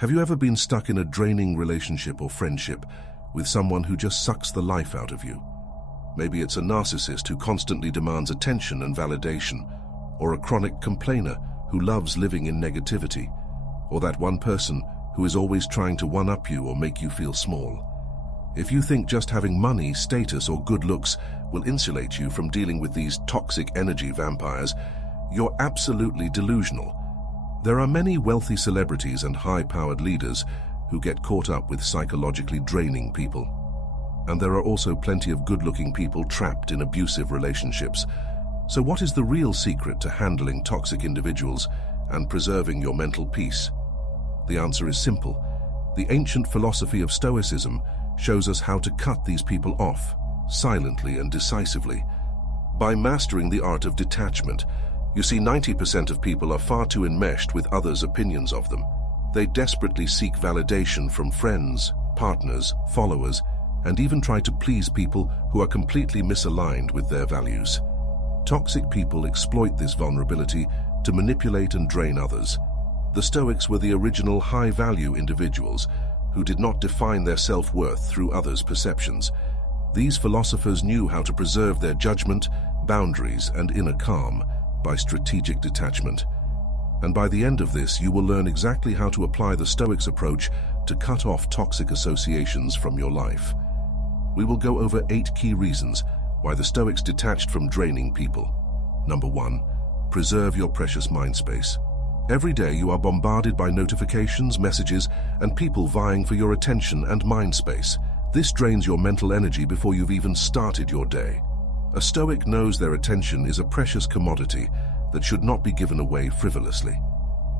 Have you ever been stuck in a draining relationship or friendship with someone who just sucks the life out of you? Maybe it's a narcissist who constantly demands attention and validation, or a chronic complainer who loves living in negativity, or that one person who is always trying to one-up you or make you feel small. If you think just having money, status, or good looks will insulate you from dealing with these toxic energy vampires, you're absolutely delusional. There are many wealthy celebrities and high-powered leaders who get caught up with psychologically draining people. And there are also plenty of good-looking people trapped in abusive relationships. So what is the real secret to handling toxic individuals and preserving your mental peace? The answer is simple. The ancient philosophy of Stoicism shows us how to cut these people off, silently and decisively, by mastering the art of detachment. You see, 90% of people are far too enmeshed with others' opinions of them. They desperately seek validation from friends, partners, followers, and even try to please people who are completely misaligned with their values. Toxic people exploit this vulnerability to manipulate and drain others. The Stoics were the original high-value individuals who did not define their self-worth through others' perceptions. These philosophers knew how to preserve their judgment, boundaries, and inner calm by strategic detachment. And by the end of this, you will learn exactly how to apply the Stoics' approach to cut off toxic associations from your life. We will go over 8 key reasons why the Stoics detached from draining people. Number 1, preserve your precious mind space. Every day you are bombarded by notifications, messages, and people vying for your attention and mind space. This drains your mental energy before you've even started your day. A Stoic knows their attention is a precious commodity that should not be given away frivolously.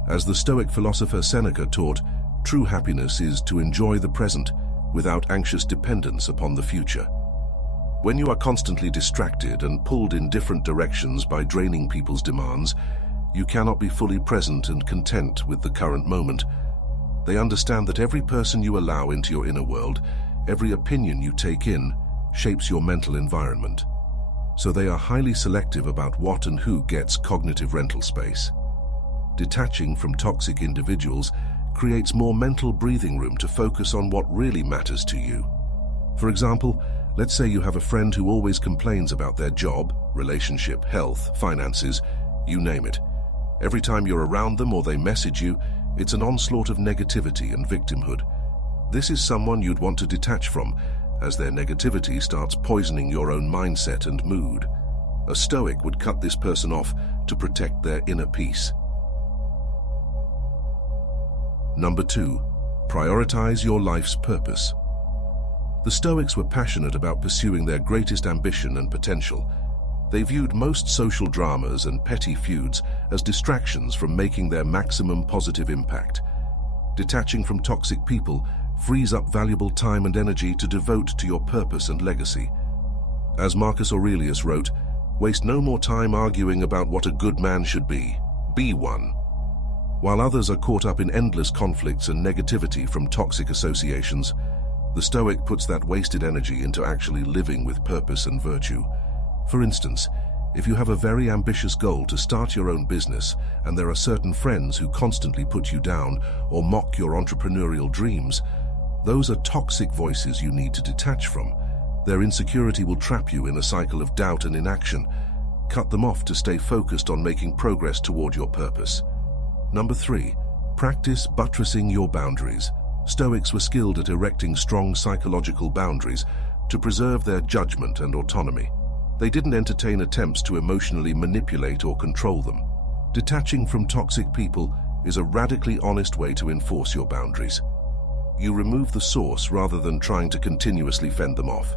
As the Stoic philosopher Seneca taught, true happiness is to enjoy the present without anxious dependence upon the future. When you are constantly distracted and pulled in different directions by draining people's demands, you cannot be fully present and content with the current moment. They understand that every person you allow into your inner world, every opinion you take in, shapes your mental environment. So they are highly selective about what and who gets cognitive rental space. Detaching from toxic individuals creates more mental breathing room to focus on what really matters to you. For example, let's say you have a friend who always complains about their job, relationship, health, finances, you name it. Every time you're around them or they message you, it's an onslaught of negativity and victimhood. This is someone you'd want to detach from, as their negativity starts poisoning your own mindset and mood. A Stoic would cut this person off to protect their inner peace. Number 2, prioritize your life's purpose. The Stoics were passionate about pursuing their greatest ambition and potential. They viewed most social dramas and petty feuds as distractions from making their maximum positive impact. Detaching from toxic people frees up valuable time and energy to devote to your purpose and legacy. As Marcus Aurelius wrote, waste no more time arguing about what a good man should be one. While others are caught up in endless conflicts and negativity from toxic associations, the Stoic puts that wasted energy into actually living with purpose and virtue. For instance, if you have a very ambitious goal to start your own business and there are certain friends who constantly put you down or mock your entrepreneurial dreams, those are toxic voices you need to detach from. Their insecurity will trap you in a cycle of doubt and inaction. Cut them off to stay focused on making progress toward your purpose. Number 3, practice buttressing your boundaries. Stoics were skilled at erecting strong psychological boundaries to preserve their judgment and autonomy. They didn't entertain attempts to emotionally manipulate or control them. Detaching from toxic people is a radically honest way to enforce your boundaries. You remove the source rather than trying to continuously fend them off.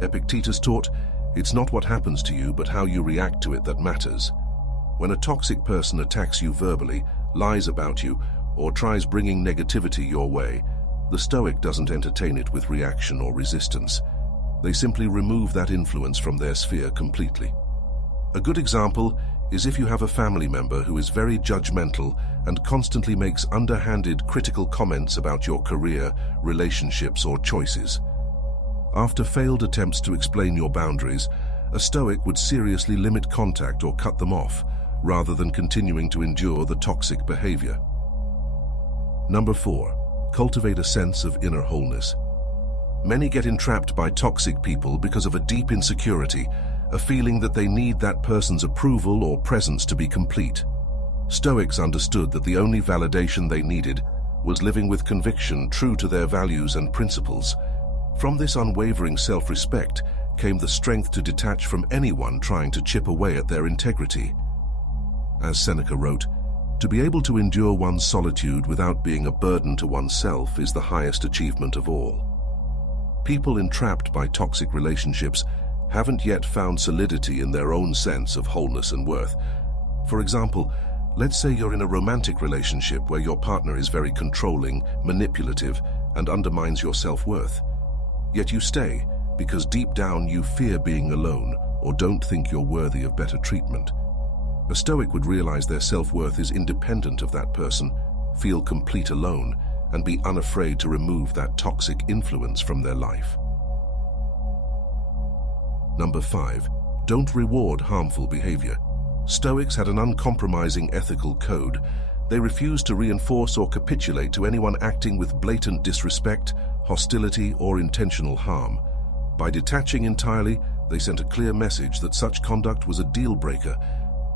Epictetus taught, it's not what happens to you but how you react to it that matters. When a toxic person attacks you verbally, lies about you, or tries bringing negativity your way, the Stoic doesn't entertain it with reaction or resistance. They simply remove that influence from their sphere completely. A good example is if you have a family member who is very judgmental and constantly makes underhanded critical comments about your career, relationships, or choices. After failed attempts to explain your boundaries, a Stoic would seriously limit contact or cut them off, rather than continuing to endure the toxic behavior. Number 4. Cultivate a sense of inner wholeness. Many get entrapped by toxic people because of a deep insecurity, a feeling that they need that person's approval or presence to be complete. Stoics understood that the only validation they needed was living with conviction, true to their values and principles. From this unwavering self-respect came the strength to detach from anyone trying to chip away at their integrity. As Seneca wrote, "To be able to endure one's solitude without being a burden to oneself is the highest achievement of all." People entrapped by toxic relationships haven't yet found solidity in their own sense of wholeness and worth. For example, let's say you're in a romantic relationship where your partner is very controlling, manipulative, and undermines your self-worth. Yet you stay because deep down you fear being alone or don't think you're worthy of better treatment. A Stoic would realize their self-worth is independent of that person, feel complete alone, and be unafraid to remove that toxic influence from their life. Number 5. Don't reward harmful behavior. Stoics had an uncompromising ethical code. They refused to reinforce or capitulate to anyone acting with blatant disrespect, hostility, or intentional harm. By detaching entirely, they sent a clear message that such conduct was a deal-breaker,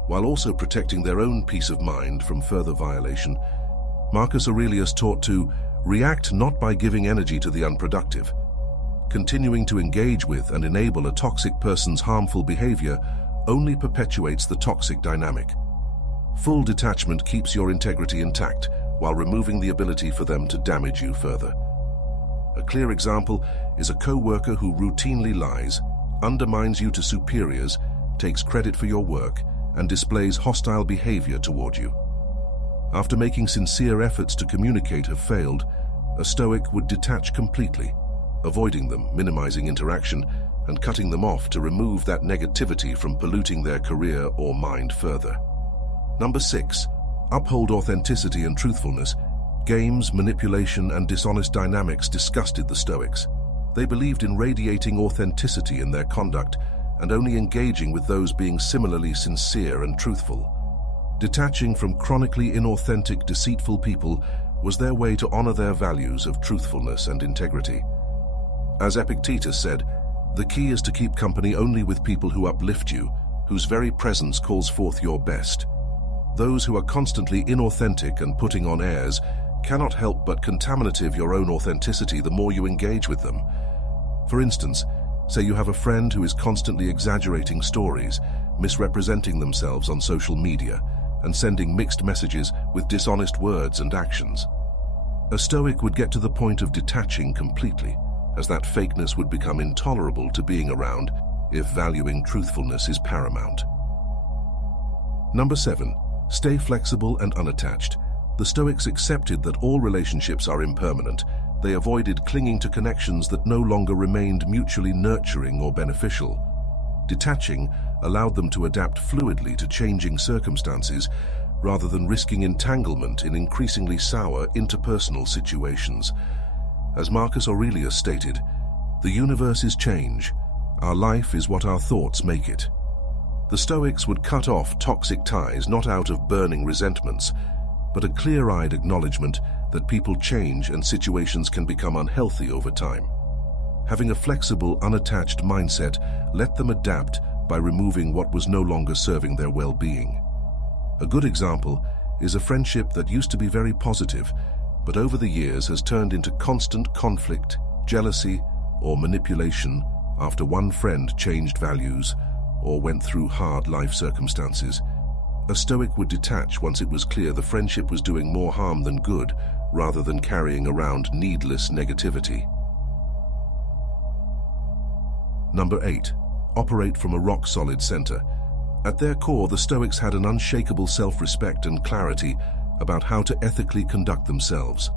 while also protecting their own peace of mind from further violation. Marcus Aurelius taught to react not by giving energy to the unproductive. Continuing to engage with and enable a toxic person's harmful behavior only perpetuates the toxic dynamic. Full detachment keeps your integrity intact while removing the ability for them to damage you further. A clear example is a co-worker who routinely lies, undermines you to superiors, takes credit for your work, and displays hostile behavior toward you. After making sincere efforts to communicate have failed, a Stoic would detach completely, avoiding them, minimizing interaction, and cutting them off to remove that negativity from polluting their career or mind further. Number 6. Uphold authenticity and truthfulness. Games, manipulation, and dishonest dynamics disgusted the Stoics. They believed in radiating authenticity in their conduct and only engaging with those being similarly sincere and truthful. Detaching from chronically inauthentic, deceitful people was their way to honor their values of truthfulness and integrity. As Epictetus said, "The key is to keep company only with people who uplift you, whose very presence calls forth your best." Those who are constantly inauthentic and putting on airs cannot help but contaminative your own authenticity the more you engage with them. For instance, say you have a friend who is constantly exaggerating stories, misrepresenting themselves on social media, and sending mixed messages with dishonest words and actions. A Stoic would get to the point of detaching completely, as that fakeness would become intolerable to being around if valuing truthfulness is paramount. Number 7. Stay flexible and unattached. The Stoics accepted that all relationships are impermanent. They avoided clinging to connections that no longer remained mutually nurturing or beneficial. Detaching allowed them to adapt fluidly to changing circumstances rather than risking entanglement in increasingly sour interpersonal situations. As Marcus Aurelius stated, "The universe is change. Our life is what our thoughts make it." The Stoics would cut off toxic ties not out of burning resentments, but a clear-eyed acknowledgement that people change and situations can become unhealthy over time. Having a flexible, unattached mindset let them adapt by removing what was no longer serving their well-being. A good example is a friendship that used to be very positive, but over the years has turned into constant conflict, jealousy, or manipulation after one friend changed values or went through hard life circumstances. A Stoic would detach once it was clear the friendship was doing more harm than good, rather than carrying around needless negativity. Number 8. Operate from a rock-solid center. At their core, the Stoics had an unshakable self-respect and clarity about how to ethically conduct themselves.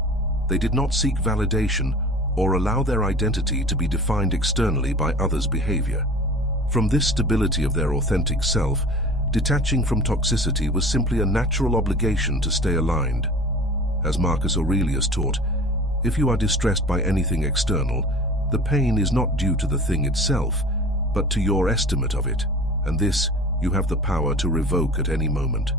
They did not seek validation or allow their identity to be defined externally by others' behavior. From this stability of their authentic self, detaching from toxicity was simply a natural obligation to stay aligned. As Marcus Aurelius taught, if you are distressed by anything external, the pain is not due to the thing itself, but to your estimate of it, and this you have the power to revoke at any moment.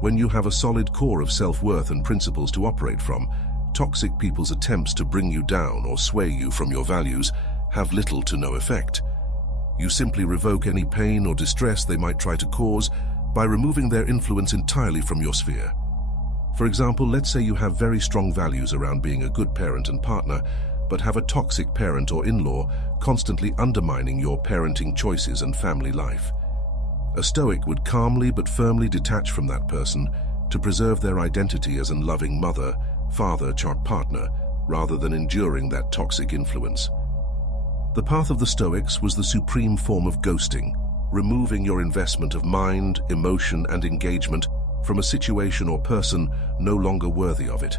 When you have a solid core of self-worth and principles to operate from, toxic people's attempts to bring you down or sway you from your values have little to no effect. You simply revoke any pain or distress they might try to cause by removing their influence entirely from your sphere. For example, let's say you have very strong values around being a good parent and partner, but have a toxic parent or in-law constantly undermining your parenting choices and family life. A Stoic would calmly but firmly detach from that person to preserve their identity as a loving mother, father, partner, rather than enduring that toxic influence. The path of the Stoics was the supreme form of ghosting, removing your investment of mind, emotion, and engagement from a situation or person no longer worthy of it.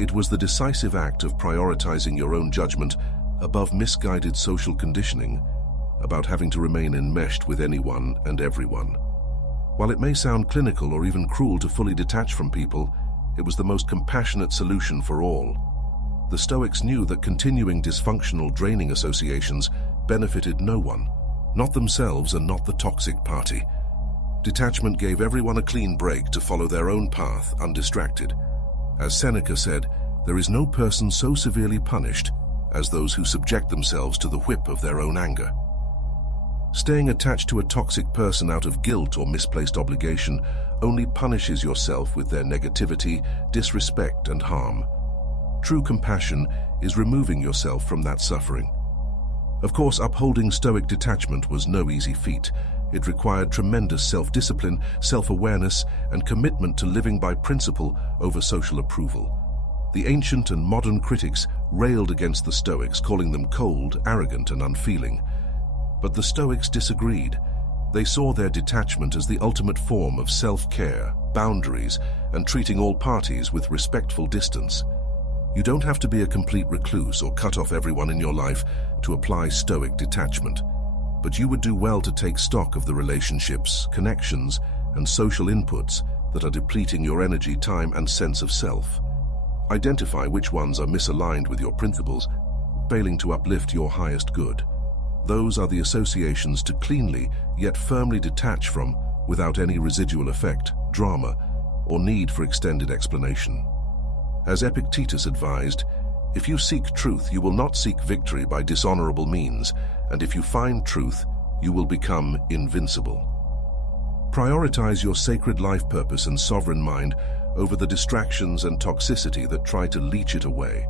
It was the decisive act of prioritizing your own judgment above misguided social conditioning, about having to remain enmeshed with anyone and everyone. While it may sound clinical or even cruel to fully detach from people, it was the most compassionate solution for all. The Stoics knew that continuing dysfunctional, draining associations benefited no one, not themselves and not the toxic party. Detachment gave everyone a clean break to follow their own path, undistracted. As Seneca said, there is no person so severely punished as those who subject themselves to the whip of their own anger. Staying attached to a toxic person out of guilt or misplaced obligation only punishes yourself with their negativity, disrespect, and harm. True compassion is removing yourself from that suffering. Of course, upholding Stoic detachment was no easy feat. It required tremendous self-discipline, self-awareness, and commitment to living by principle over social approval. The ancient and modern critics railed against the Stoics, calling them cold, arrogant, and unfeeling. But the Stoics disagreed. They saw their detachment as the ultimate form of self-care, boundaries, and treating all parties with respectful distance. You don't have to be a complete recluse or cut off everyone in your life to apply Stoic detachment, but you would do well to take stock of the relationships, connections, and social inputs that are depleting your energy, time, and sense of self. Identify which ones are misaligned with your principles, failing to uplift your highest good. Those are the associations to cleanly yet firmly detach from without any residual effect, drama, or need for extended explanation. As Epictetus advised, if you seek truth, you will not seek victory by dishonorable means, and if you find truth, you will become invincible. Prioritize your sacred life purpose and sovereign mind over the distractions and toxicity that try to leech it away.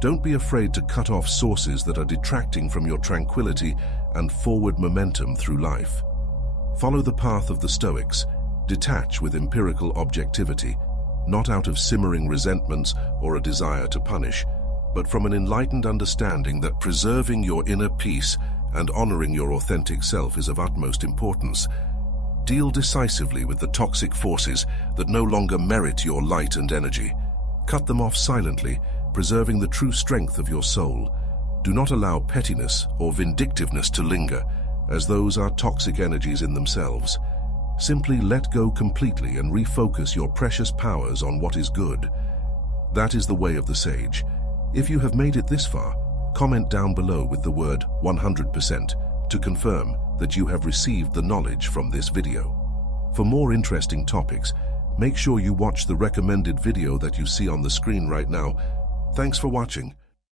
Don't be afraid to cut off sources that are detracting from your tranquility and forward momentum through life. Follow the path of the Stoics, detach with empirical objectivity, not out of simmering resentments or a desire to punish, but from an enlightened understanding that preserving your inner peace and honoring your authentic self is of utmost importance. Deal decisively with the toxic forces that no longer merit your light and energy. Cut them off silently, preserving the true strength of your soul. Do not allow pettiness or vindictiveness to linger, as those are toxic energies in themselves. Simply let go completely and refocus your precious powers on what is good. That is the way of the sage. If you have made it this far, comment down below with the word 100% to confirm that you have received the knowledge from this video. For more interesting topics, make sure you watch the recommended video that you see on the screen right now. Thanks for watching.